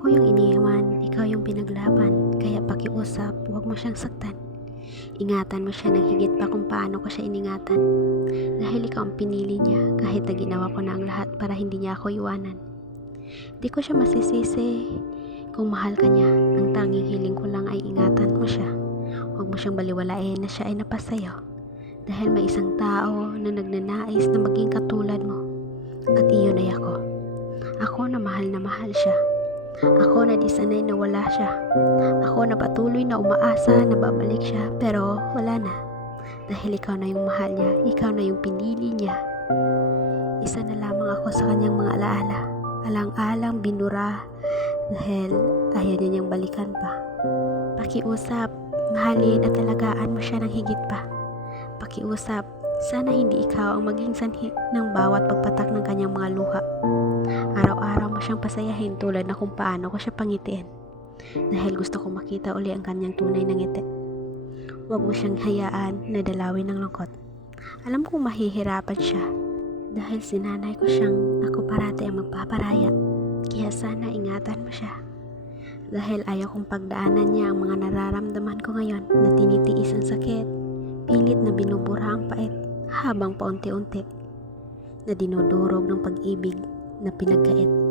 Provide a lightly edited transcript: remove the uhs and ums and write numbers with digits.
Ako yung iniwan, ikaw yung pinaglaban, kaya pakiusap, huwag mo siyang saktan. Ingatan mo siya ng higit pa kung paano ko siya iningatan. Dahil ikaw ang pinili niya, kahit na ginawa ko na ang lahat para hindi niya ako iwanan. Di ko siya masisisi kung mahal ka niya. Ang tanging hiling ko lang ay ingatan mo siya. Huwag mo siyang baliwalain na siya ay napasayo. Dahil may isang tao na nagnanais na maging katulad mo. At iyon ay ako. Ako na mahal siya. Ako na di sanay na wala siya. Ako na patuloy na umaasa na babalik siya, pero wala na. Dahil ikaw na yung mahal niya, ikaw na yung pinili niya. Isa na lamang ako sa kanyang mga alaala. Alang-alang binura dahil ayaw niya niyang balikan pa. Pakiusap, mahalin at alagaan mo siya ng higit pa. Pakiusap, sana hindi ikaw ang maging sanhi ng bawat pagpatak ng kanyang mga luha. Araw-araw mo siyang pasayahin tulad na kung paano ko siya pangitiin. Dahil gusto kong makita uli ang kanyang tunay na ngiti. Huwag mo siyang hayaan na dalawin ng lungkot. Alam kong mahihirapan siya. Dahil sinanay ko siyang ako parati ang magpaparaya. Kaya sana ingatan mo siya. Dahil ayaw kong pagdaanan niya ang mga nararamdaman ko ngayon na tinitiis ang sakit, pilit na binubura ang pait, habang paunti-unti na dinudurog ng pag-ibig na pinagkait.